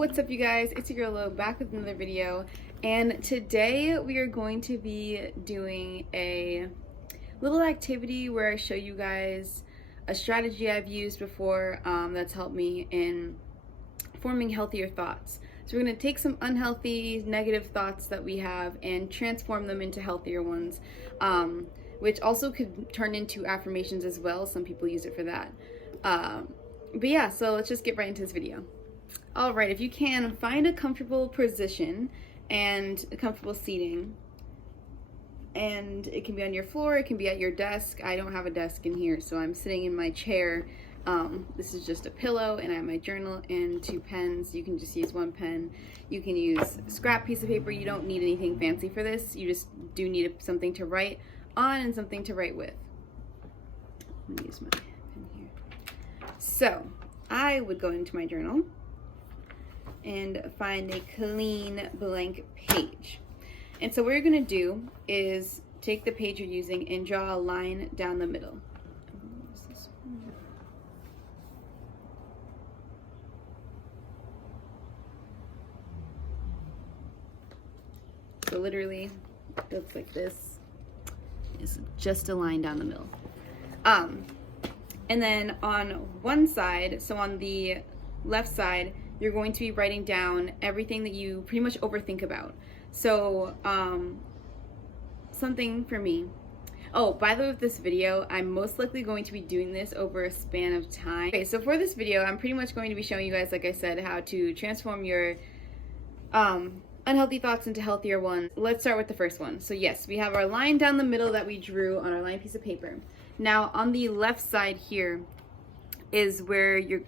What's up, you guys? It's your girl Lo, back with another video, and today we are going to be doing a little activity where I show you guys a strategy I've used before that's helped me in forming healthier thoughts. So we're going to take some unhealthy, negative thoughts that we have and transform them into healthier ones, which also could turn into affirmations as well. Some people use it for that. But yeah, so let's just get right into this video. All right, if you can, find a comfortable position and a comfortable seating. And it can be on your floor, it can be at your desk. I don't have a desk in here, so I'm sitting in my chair. This is just a pillow, and I have my journal and 2 pens. You can just use 1 pen. You can use a scrap piece of paper. You don't need anything fancy for this. You just do need something to write on and something to write with. Let me use my pen here. So I would go into my journal and find a clean blank page. And so what you're gonna do is take the page you're using and draw a line down the middle. So literally, it looks like this. It's just a line down the middle. And then on one side, so on the left side, you're going to be writing down everything that you pretty much overthink about. So, something for me. Oh, by the way, with this video, I'm most likely going to be doing this over a span of time. Okay, so for this video, I'm pretty much going to be showing you guys, like I said, how to transform your unhealthy thoughts into healthier ones. Let's start with the first one. So yes, we have our line down the middle that we drew on our lined piece of paper. Now, on the left side here is where you're...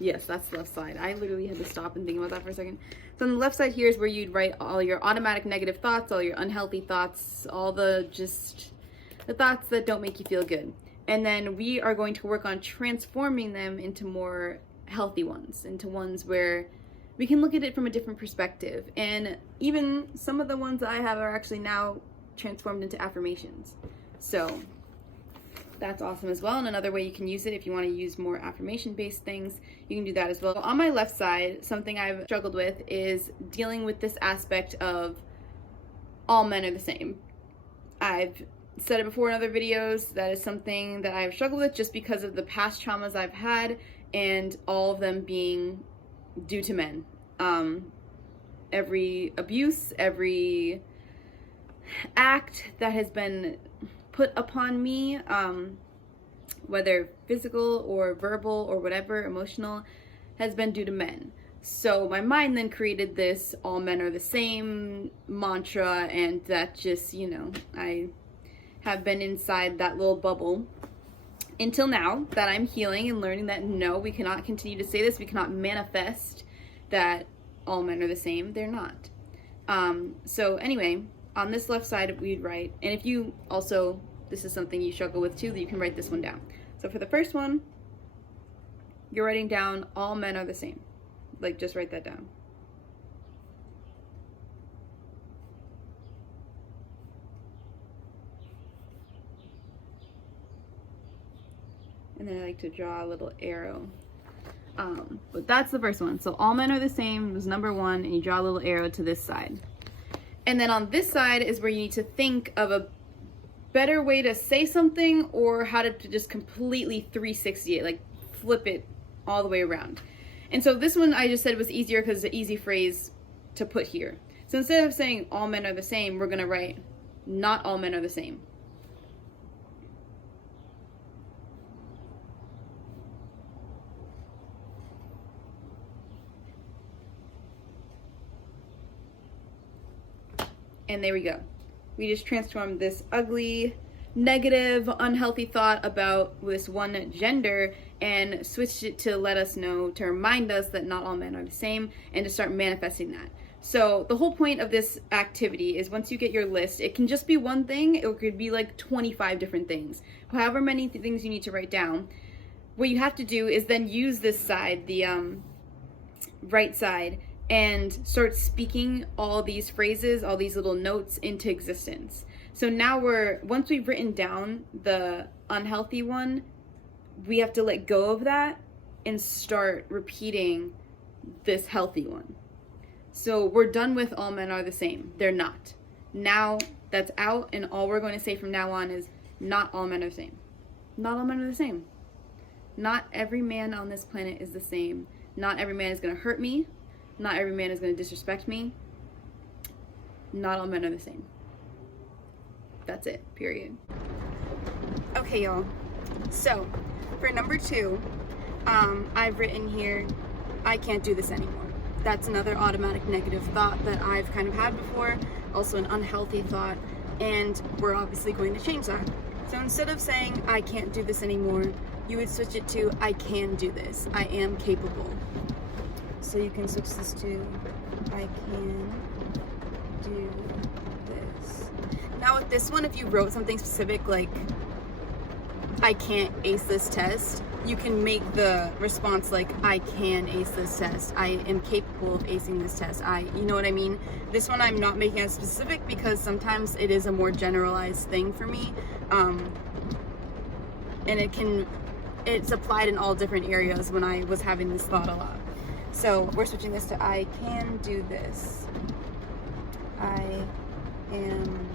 Yes, that's the left side. I literally had to stop and think about that for a second. So on the left side here is where you'd write all your automatic negative thoughts, all your unhealthy thoughts, all the thoughts that don't make you feel good. And then we are going to work on transforming them into more healthy ones, into ones where we can look at it from a different perspective. And even some of the ones that I have are actually now transformed into affirmations. So that's awesome as well. And another way you can use it, if you want to use more affirmation-based things, you can do that as well. On my left side, something I've struggled with is dealing with this aspect of all men are the same. I've said it before in other videos, that is something that I've struggled with just because of the past traumas I've had and all of them being due to men. Every abuse, every act that has been put upon me, whether physical or verbal or whatever, emotional, has been due to men. So my mind then created this all men are the same mantra, and that just, you know, I have been inside that little bubble until now that I'm healing and learning that no, we cannot continue to say this. We cannot manifest that all men are the same. They're not. So anyway, on this left side, we'd write, and if you also, this is something you struggle with too, you can write this one down. So for the first one, you're writing down all men are the same. Like, just write that down. And then I like to draw a little arrow. But that's the first one. So all men are the same was number 1, and you draw a little arrow to this side. And then on this side is where you need to think of a better way to say something, or how to just completely 360 it, like flip it all the way around. And so this one I just said was easier because it's an easy phrase to put here. So instead of saying all men are the same, we're gonna write not all men are the same. And there we go. We just transformed this ugly, negative, unhealthy thought about this one gender and switched it to let us know, to remind us that not all men are the same, and to start manifesting that. So the whole point of this activity is, once you get your list, it can just be one thing, it could be like 25 different things. However many things you need to write down. What you have to do is then use this side, the right side, and start speaking all these phrases, all these little notes into existence. So now once we've written down the unhealthy one, we have to let go of that and start repeating this healthy one. So we're done with all men are the same. They're not. Now that's out, and all we're going to say from now on is not all men are the same. Not all men are the same. Not every man on this planet is the same. Not every man is going to hurt me. Not every man is going to disrespect me. Not all men are the same. That's it, period. Okay, y'all. So, for number 2, I've written here, I can't do this anymore. That's another automatic negative thought that I've kind of had before, also an unhealthy thought, and we're obviously going to change that. So instead of saying, I can't do this anymore, you would switch it to, I can do this. I am capable. So you can switch this to, I can do this. Now with this one, if you wrote something specific like, I can't ace this test, you can make the response like, I can ace this test. I am capable of acing this test. You know what I mean? This one I'm not making as specific because sometimes it is a more generalized thing for me. And it's applied in all different areas when I was having this thought a lot. So we're switching this to, I can do this. I am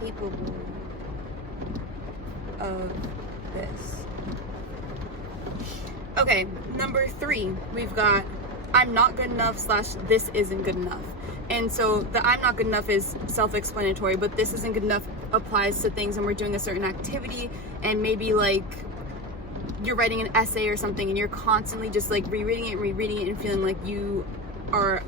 capable of this. Okay, number 3, we've got I'm not good enough / this isn't good enough. And so the I'm not good enough is self-explanatory, but this isn't good enough applies to things when we're doing a certain activity, and maybe like you're writing an essay or something and you're constantly just like rereading it and feeling like you are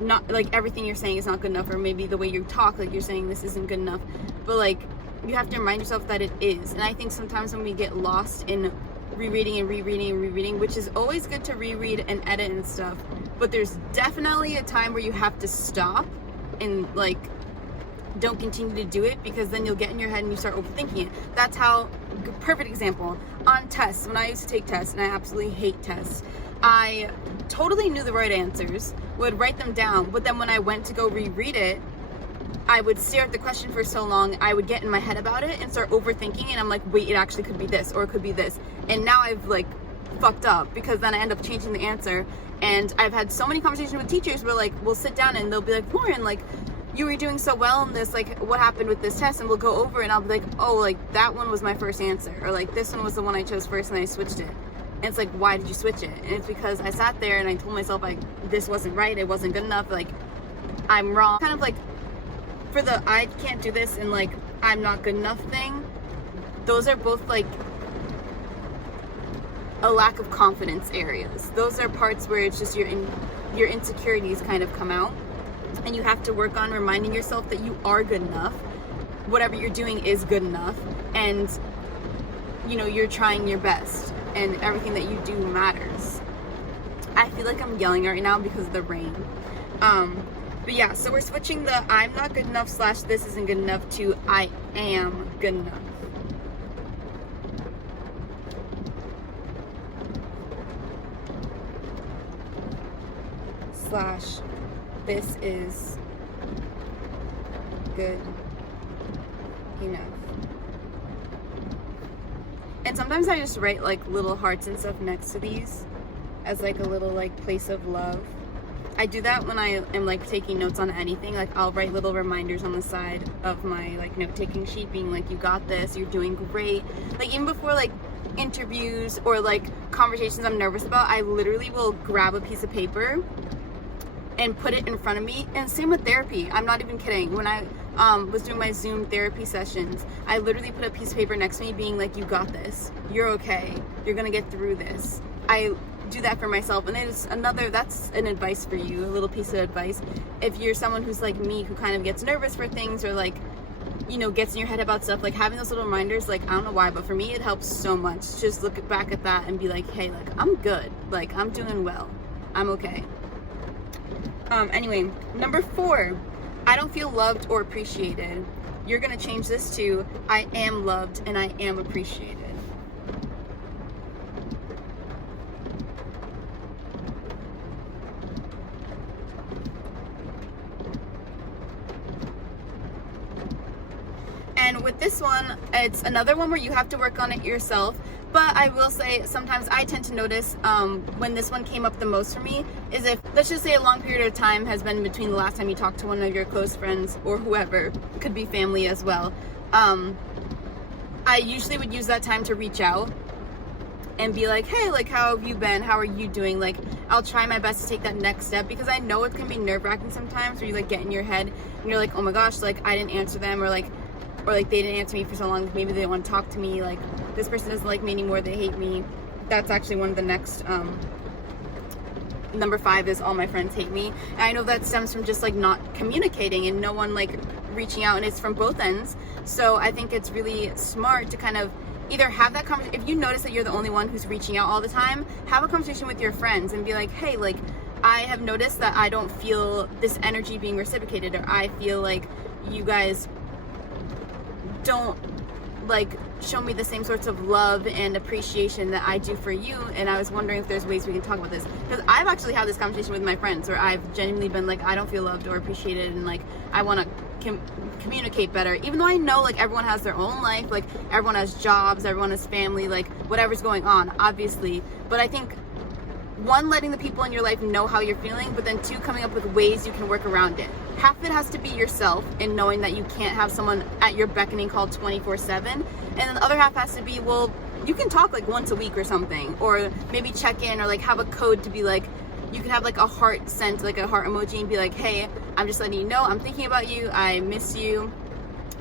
not, like everything you're saying is not good enough, or maybe the way you talk, like you're saying this isn't good enough, but like you have to remind yourself that it is. And I think sometimes when we get lost in rereading, which is always good to reread and edit and stuff, but there's definitely a time where you have to stop and like don't continue to do it, because then you'll get in your head and you start overthinking it. That's how, perfect example, on tests, when I used to take tests, and I absolutely hate tests, I totally knew the right answers, would write them down, but then when I went to go reread it, I would stare at the question for so long, I would get in my head about it and start overthinking, and I'm like, wait, it actually could be this, or it could be this. And now I've like fucked up, because then I end up changing the answer. And I've had so many conversations with teachers where like, we'll sit down and they'll be like, Lauren, like, you were doing so well in this, like, what happened with this test? And we'll go over it, and I'll be like, oh, like, that one was my first answer, or like, this one was the one I chose first and I switched it. And it's like, why did you switch it? And it's because I sat there and I told myself, like, this wasn't right, it wasn't good enough, like, I'm wrong. Kind of like, for the I can't do this and like, I'm not good enough thing, those are both like a lack of confidence areas. Those are parts where it's just your insecurities kind of come out, and you have to work on reminding yourself that you are good enough. Whatever you're doing is good enough, and you know, you're trying your best, and everything that you do matters. I feel like I'm yelling right now because of the rain. But yeah, so we're switching the I'm not good enough / this isn't good enough to I am good enough. / this is good enough. And sometimes I just write like little hearts and stuff next to these as like a little like place of love. I do that when I am like taking notes on anything. Like I'll write little reminders on the side of my like note-taking sheet being like, you got this, you're doing great. Like even before like interviews or like conversations I'm nervous about, I literally will grab a piece of paper and put it in front of me. And same with therapy. I'm not even kidding. When I was doing my Zoom therapy sessions, I literally put a piece of paper next to me being like, you got this, you're okay, you're gonna get through this. I do that for myself, and it's that's an advice for you, a little piece of advice. If you're someone who's like me, who kind of gets nervous for things, or like, you know, gets in your head about stuff, like having those little reminders, like, I don't know why, but for me it helps so much. Just look back at that and be like, hey, like, I'm good, like, I'm doing well, I'm okay. Anyway, number 4, I don't feel loved or appreciated. You're gonna change this to I am loved and I am appreciated. And And with this one, it's another one where you have to work on it yourself. But I will say, sometimes I tend to notice when this one came up the most for me is if, let's just say, a long period of time has been between the last time you talked to one of your close friends or whoever, could be family as well. I usually would use that time to reach out and be like, hey, like, how have you been? How are you doing? Like, I'll try my best to take that next step, because I know it can be nerve-wracking sometimes where you like get in your head and you're like, oh my gosh, like I didn't answer them, or like they didn't answer me for so long, maybe they don't want to talk to me, like this person doesn't like me anymore, they hate me. That's actually one of the next number 5 is all my friends hate me. And I know that stems from just like not communicating and no one like reaching out, and it's from both ends. So I think it's really smart to kind of either have that conversation. If you notice that you're the only one who's reaching out all the time, have a conversation with your friends and be like, hey, like I have noticed that I don't feel this energy being reciprocated, or I feel like you guys don't like show me the same sorts of love and appreciation that I do for you, and I was wondering if there's ways we can talk about this. Because I've actually had this conversation with my friends where I've genuinely been like, I don't feel loved or appreciated, and like I want to communicate better, even though I know like everyone has their own life, like everyone has jobs, everyone has family, like whatever's going on, obviously. But I think, one, letting the people in your life know how you're feeling, but then 2, coming up with ways you can work around it. Half of it has to be yourself in knowing that you can't have someone at your beckoning call 24/7, and then the other half has to be, well, you can talk like once a week or something, or maybe check in, or like have a code to be like, you can have like a heart sent, like a heart emoji, and be like, hey, I'm just letting you know I'm thinking about you, I miss you,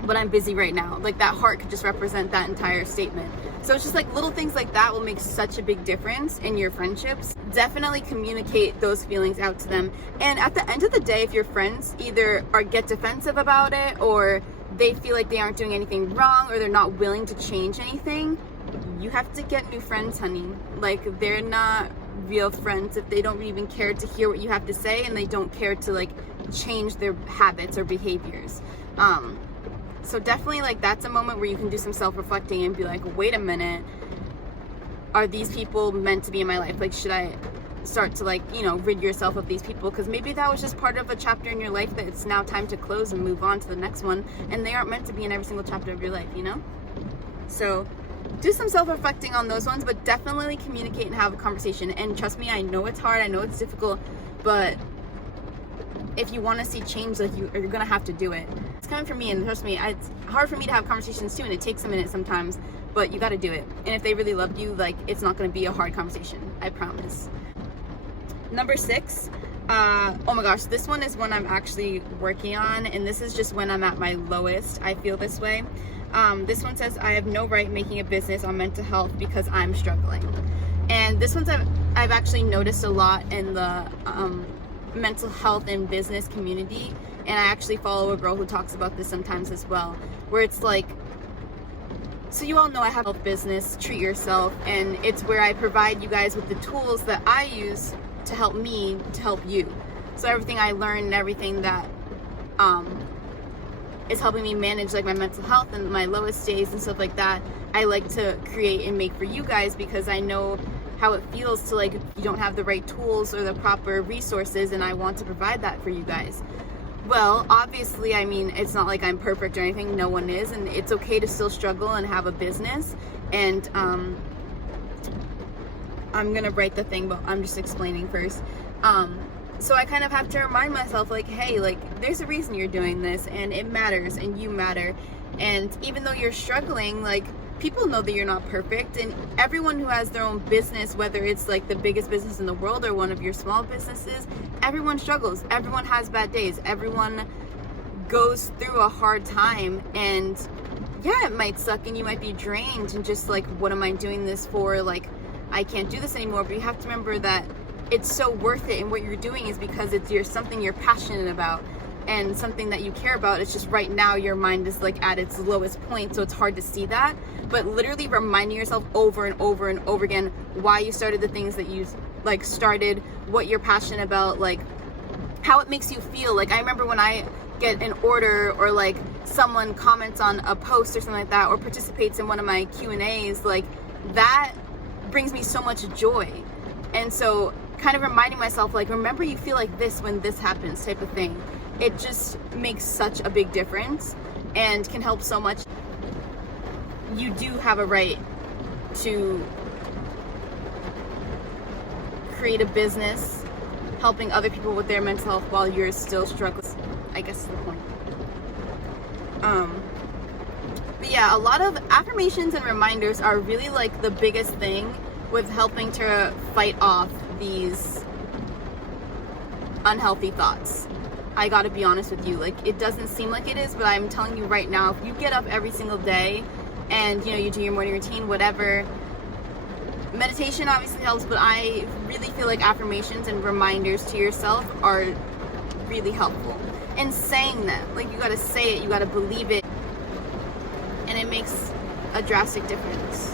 but I'm busy right now. Like that heart could just represent that entire statement. So it's just like little things like that will make such a big difference in your friendships. Definitely communicate those feelings out to them. And at the end of the day, if your friends either get defensive about it, or they feel like they aren't doing anything wrong, or they're not willing to change anything, you have to get new friends, honey. Like, they're not real friends if they don't even care to hear what you have to say, and they don't care to like change their habits or behaviors. So definitely, like, that's a moment where you can do some self-reflecting and be like, wait a minute, are these people meant to be in my life? Like, should I start to like, you know, rid yourself of these people? Because maybe that was just part of a chapter in your life that it's now time to close and move on to the next one, and they aren't meant to be in every single chapter of your life, you know? So do some self-reflecting on those ones, but definitely communicate and have a conversation. And trust me, I know it's hard, I know it's difficult, but if you want to see change, like, you're gonna have to do it. It's coming from me, and trust me, it's hard for me to have conversations too, and it takes a minute sometimes, but you got to do it. And if they really loved you, like, it's not going to be a hard conversation, I promise. Number 6, oh my gosh, this one is one I'm actually working on, and this is just when I'm at my lowest. I feel this way. This one says, I have no right making a business on mental health because I'm struggling. And this one's I've actually noticed a lot in the mental health and business community, and I actually follow a girl who talks about this sometimes as well, where it's like, so you all know I have a business, Treat Yourself, and it's where I provide you guys with the tools that I use to help me to help you. So everything I learn and everything that is helping me manage like my mental health and my lowest days and stuff like that, I like to create and make for you guys, because I know how it feels to, like, if you don't have the right tools or the proper resources, and I want to provide that for you guys. Well, obviously, I mean, it's not like I'm perfect or anything, no one is, and it's okay to still struggle and have a business. And I'm gonna write the thing, but I'm just explaining first. So I kind of have to remind myself, like, hey, like, there's a reason you're doing this, and it matters, and you matter. And even though you're struggling, like, people know that you're not perfect, and everyone who has their own business, whether it's like the biggest business in the world or one of your small businesses, everyone struggles, everyone has bad days, everyone goes through a hard time, and yeah, it might suck and you might be drained and just like, what am I doing this for? Like, I can't do this anymore. But you have to remember that it's so worth it, and what you're doing is because it's something you're passionate about and something that you care about. It's just right now your mind is like at its lowest point, so it's hard to see that. But literally reminding yourself over and over and over again why you started the things that you like started, what you're passionate about, like how it makes you feel. Like, I remember when I get an order, or like someone comments on a post or something like that, or participates in one of my Q&As, like that brings me so much joy. And so kind of reminding myself, like, remember you feel like this when this happens, type of thing. It just makes such a big difference and can help so much. you do have a right to create a business helping other people with their mental health while you're still struggling, I guess is the point. But yeah, a lot of affirmations and reminders are really like the biggest thing with helping to fight off these unhealthy thoughts. I gotta be honest with you, like, it doesn't seem like it is, but I'm telling you right now, if you get up every single day and, you know, you do your morning routine, whatever, meditation obviously helps, but I really feel like affirmations and reminders to yourself are really helpful. And saying that, like, you gotta say it, you gotta believe it, and it makes a drastic difference.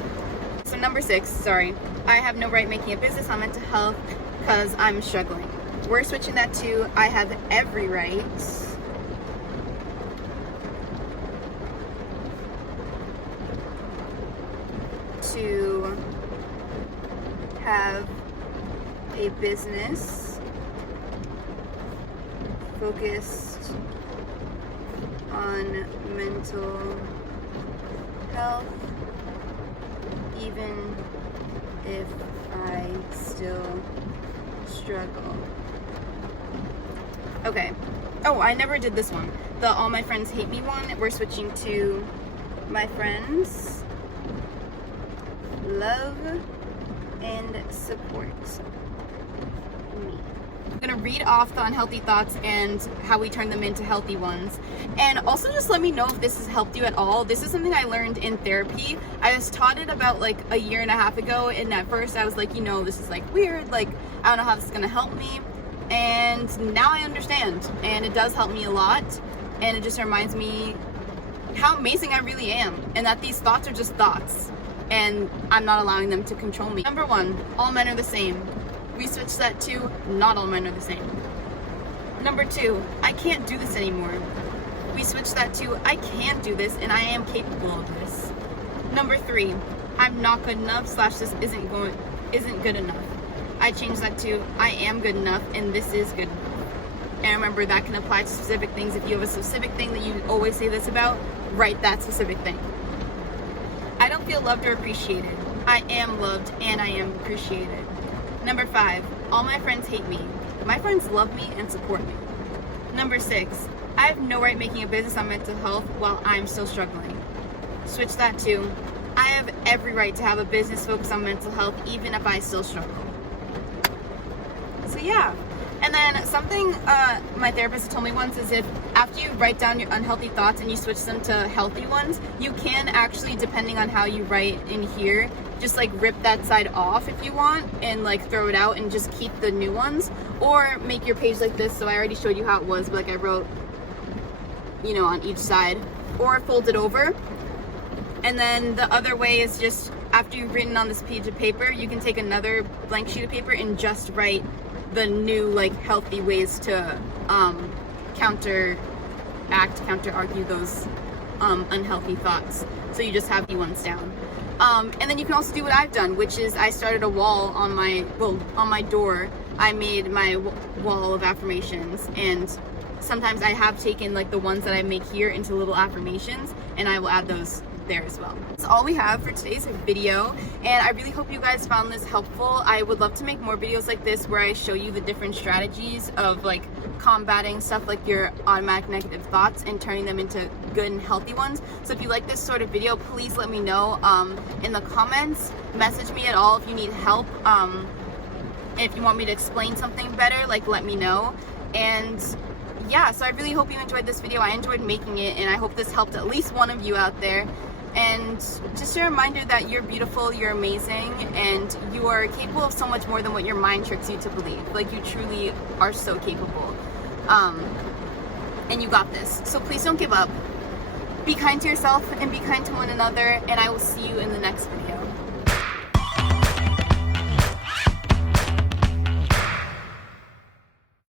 So number 6, sorry, I have no right making a business on mental health because I'm struggling. We're switching that to, I have every right to have a business focused on mental health, even if I still struggle. Okay. Oh, I never did this one. The all my friends hate me one. We're switching to my friends love and support me. I'm gonna read off the unhealthy thoughts and how we turn them into healthy ones. And also just let me know if this has helped you at all. This is something I learned in therapy. I was taught it about like a year and a half ago, and at first I was like, you know, this is like weird, like I don't know how this is gonna help me. And now I understand, and it does help me a lot, and it just reminds me how amazing I really am, and that these thoughts are just thoughts, and I'm not allowing them to control me. Number 1, all men are the same. We switch that to, not all men are the same. Number 2, I can't do this anymore. We switch that to, I can do this, and I am capable of this. Number 3, I'm not good enough / this isn't good enough. I changed that to, I am good enough, and this is good enough. And remember, that can apply to specific things. If you have a specific thing that you always say this about, write that specific thing. I don't feel loved or appreciated. I am loved and I am appreciated. Number 5, all my friends hate me. My friends love me and support me. Number 6, I have no right making a business on mental health while I'm still struggling. Switch that to, I have every right to have a business focused on mental health even if I still struggle. So yeah, and then something my therapist told me once is if after you write down your unhealthy thoughts and you switch them to healthy ones, you can actually, depending on how you write in here, just like rip that side off if you want and like throw it out and just keep the new ones, or make your page like this. So I already showed you how it was, but like I wrote, you know, on each side, or fold it over. And then the other way is just after you've written on this page of paper, you can take another blank sheet of paper and just write the new like healthy ways to counter argue those unhealthy thoughts. So you just have the ones down. And then you can also do what I've done, which is I started a wall on my door. I made my wall of affirmations, and sometimes I have taken like the ones that I make here into little affirmations, and I will add those there as well. That's all we have for today's video, and I really hope you guys found this helpful. I would love to make more videos like this where I show you the different strategies of like combating stuff like your automatic negative thoughts and turning them into good and healthy ones. So if you like this sort of video, please let me know in the comments. Message me at all if you need help. If you want me to explain something better, like let me know. And yeah, so I really hope you enjoyed this video. I enjoyed making it, and I hope this helped at least one of you out there. And just a reminder that you're beautiful, you're amazing, and you are capable of so much more than what your mind tricks you to believe. Like, you truly are so capable. And you got this. So please don't give up. Be kind to yourself and be kind to one another, and I will see you in the next video.